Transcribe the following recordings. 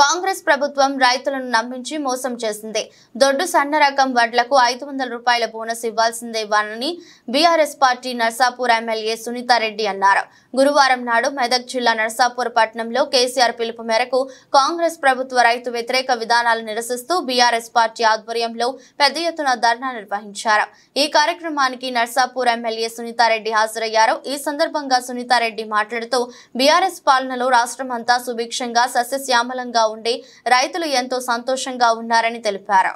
కాంగ్రెస్ ప్రభుత్వం రైతులను నమ్మించి మోసం చేసింది. దొడ్డు సన్న రకం వడ్లకు 500 రూపాయల బోనస్ ఇవ్వాల్సిందేవానని BRS party Narsapur MLA Sunitha Reddy అన్నారు. గురువారం నాడు మెదక్ జిల్లా నర్సాపూర్ పట్టణంలో కేసీఆర్ పిలుపు మేరకు కాంగ్రెస్ ప్రభుత్వ రైతు వ్యతిరేక విధానాలు నిరసిస్తూ బీఆర్ఎస్ పార్టీ ఆధ్వర్యంలో పెద్ద ఎత్తున ధర్నా నిర్వహించారు. ఈ కార్యక్రమానికి నర్సాపూర్ ఎమ్మెల్యే సునీతారెడ్డి హాజరయ్యారు. ఈ సందర్భంగా సునీతారెడ్డి మాట్లాడుతూ బీఆర్ఎస్ పాలనలో రాష్ట్రమంతా సుభిక్షంగా సస్యశ్యామలంగా ఉండి రైతులు ఎంతో సంతోషంగా ఉన్నారని తెలిపారు.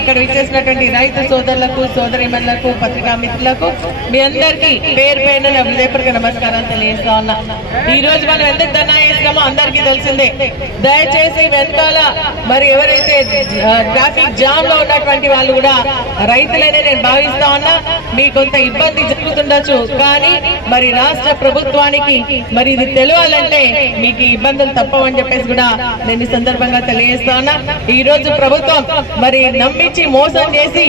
ఇక్కడ విచ్చేసినటువంటి రైతు సోదరులకు సోదరీమణులకు పత్రికా మిత్రులకు మీ అందరికీ పేరు పేరున హృదయపూర్వక నమస్కారాలు తెలియజేస్తా ఉన్నా. ఈ రోజు మనం ఎందుకు ధర్నా చేస్తున్నామో అందరికీ తెలిసిందే. దయచేసి వెనకాల మరి ఎవరైతే ట్రాఫిక్ జామ్ లో ఉన్నటువంటి వాళ్ళు కూడా రైతులనే నేను భావిస్తా ఉన్నా. మీకు కొంత ఇబ్బంది జరుగుతుండొచ్చు, కానీ మరి రాష్ట్ర ప్రభుత్వానికి మరి ఇది తెలియాలంటే మీకు ఇబ్బందులు తప్పవని చెప్పేసి కూడా నేను ఈ సందర్భంగా తెలియజేస్తా ఉన్నా. ఈ రోజు ప్రభుత్వం మరి నమ్మించి మోసం చేసి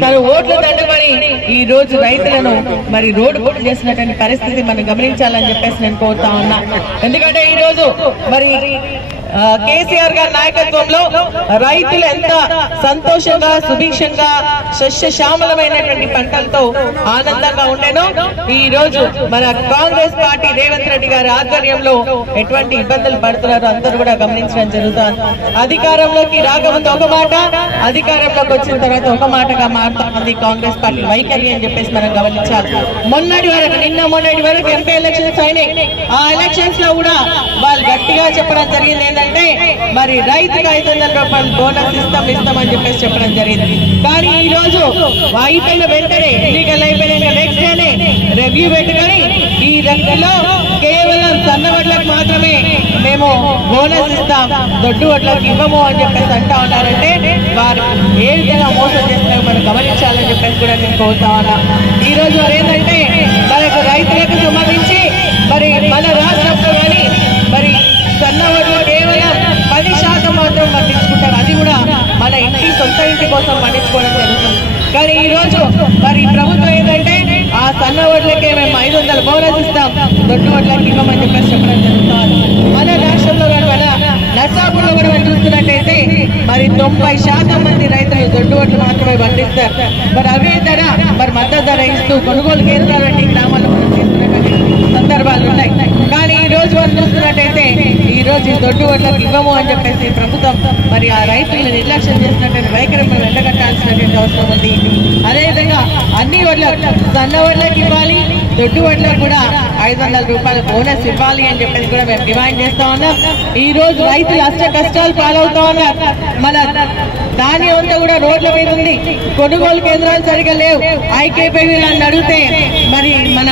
తన ఓట్లు దండుకొని ఈ రోజు రైతులను మరి రోడ్డు పోటు చేసినటువంటి పరిస్థితి మనం గమనించాలని చెప్పేసి నేను కోరుతా ఉన్నా. ఎందుకంటే ఈ రోజు మరి కేసీఆర్ గారి నాయకత్వంలో రైతులు ఎంత సంతోషంగా సుభిక్షంగా సస్యశ్యామలమైనటువంటి పంటలతో ఆనందంగా ఉండేనో ఈ రోజు మన కాంగ్రెస్ పార్టీ రేవంత్ రెడ్డి గారి ఆధ్వర్యంలో ఎటువంటి ఇబ్బందులు పడుతున్నారో అందరూ కూడా గమనించడం జరుగుతుంది. అధికారంలోకి రాకముందు ఒక మాట, అధికారంలోకి వచ్చిన తర్వాత ఒక మాటగా మారుతుంది కాంగ్రెస్ పార్టీ వైఖరి అని చెప్పేసి మనం గమనించాలి. మొన్నటి వరకు ఎంపీ ఎలక్షన్స్ అయినాయి. ఆ ఎలక్షన్స్ లో కూడా వాళ్ళు గట్టిగా చెప్పడం జరిగింది ఏంటంటే మరి రైతుకి 500 రూపాయలు బోనస్ ఇస్తామని చెప్పేసి చెప్పడం జరిగింది. కానీ ఈ రోజు అయిపోయిన వెంటనే ఎన్నికలు అయిపోయిన నెక్స్ట్ డేనే రివ్యూ పెట్టుకొని ఈ లెక్కలో కేవలం సన్న వడ్లకు మాత్రమే మేము బోనస్ ఇస్తాం, దొడ్డు వడ్లకు ఇవ్వము అని చెప్పేసి అంటా ఉన్నారంటే వారు ఏ విధంగా మోసం చేస్తున్నారో మనం గమనించాలని చెప్పేసి కూడా నేను కోరుతా ఉన్నా. ఈ రోజు ఏంటంటే మనకు రైతులకు సంబంధించి మరి మన రాష్ట్రంలో కానీ మరి సన్న వడ్లు కేవలం 10% మాత్రం పండించుకుంటారు. అది కూడా మన సొంత ఇంటి కోసం పండించుకోవడం జరుగుతుంది. కానీ ఈ రోజు మరి ప్రభుత్వం ఏంటంటే ఆ సన్న వడ్లకే మేము 500 బోనస్ ఇస్తాం, దొడ్డు వడ్లకి ఇవ్వమని చెప్పేసి చెప్పడం జరుగుతుంది. మన రాష్ట్రంలో కానీ మన నర్సాపూర్లో కూడా మనం చూస్తున్నట్టయితే మరి 90% మంది రైతులు దొడ్డు వడ్లు మాత్రమే పండిస్తారు. మరి అవే ధర మరి మద్దతు ధర ఇస్తూ కొనుగోలు కేంద్రాలు వంటి గ్రామాల్లో సందర్భాలు ఉన్నాయి. కానీ ఈ రోజు మనం చూస్తున్నట్టయితే ఈ రోజు ఈ దొడ్డు వడ్లకు ఇవ్వము అని చెప్పేసి ప్రభుత్వం మరి ఆ రైతులను నిర్లక్ష్యం చేసినటువంటి వైఖరి మనం ఎండగట్టాల్సినటువంటి అవసరం ఉంది. అదేవిధంగా అన్ని వడ్లకు సన్న వడ్లకు ఇవ్వాలి, దొడ్డు వడ్లకు కూడా 500 రూపాయల బోనస్ ఇవ్వాలి అని చెప్పేసి కూడా మేము డిమాండ్ చేస్తా ఉన్నాం. ఈ రోజు రైతులు అష్ట కష్టాలు పాలవుతా ఉన్నారు. మన ధాన్యం అంతా కూడా రోడ్ల మీద ఉంది, కొనుగోలు కేంద్రాలు సరిగా లేవు. ఐకేపీ వాళ్ళని అడిగితే మరి మన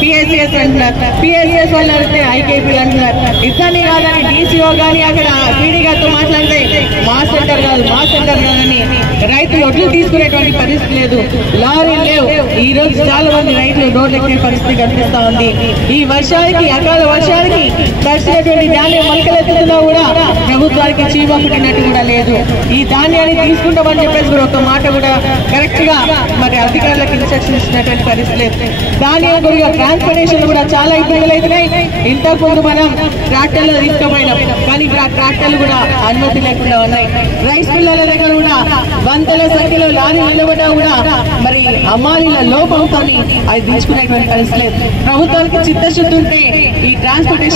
పిఎస్సిఎస్ అంటున్నారు, పిఎస్సిఎస్ వాళ్ళని అడిగితే ఐకేపీ అంటున్నారు. ఇతన్ని కాదని డీసీఓ కానీ అక్కడ పీడీ గారితో మాట్లాడితే మా సెంటర్ కాదని రైతులు ఒడ్లు తీసుకునేటువంటి పరిస్థితి లేదు, లారీలు లేవు. ఈ రోజు చాలా మంది రైతులు రోడ్లు ఎక్కే పరిస్థితి కనిపిస్తా ఉంది. ఈ వర్షానికి అకాల వర్షానికి తడిసినటువంటి ధాన్యం మొలకలెత్తుతున్నా కూడా ప్రభుత్వానికి చీమ పుట్టినట్టు కూడా లేదు. ఈ ధాన్యాన్ని తీసుకుంటామని చెప్పేసి కూడా ఒక మాట కూడా కరెక్ట్ గా మరి అధికారులకు ఇన్స్ట్రక్షన్ ఇచ్చినటువంటి పరిస్థితి లేదు. ధాన్యం గురిగా ట్రాన్స్పోర్టేషన్ కూడా చాలా ఇబ్బందులు అవుతున్నాయి. ఇంతకుముందు మనం ట్రాక్టర్లు తీసుకుపోయినాం, కానీ ఇక్కడ ట్రాక్టర్లు కూడా అనుమతి లేకుండా ఉన్నాయి. రైస్ మిల్లల దగ్గర కూడా వందల సంఖ్యలో లారీలు నిలబడ్డా కూడా మరి అమ్మాయిల లోపంతో అది తీసుకునేటువంటి పరిస్థితి లేదు. ప్రభుత్వానికి చిత్తశుద్ధి ఉంటే ఈ ట్రాన్స్పోర్టేషన్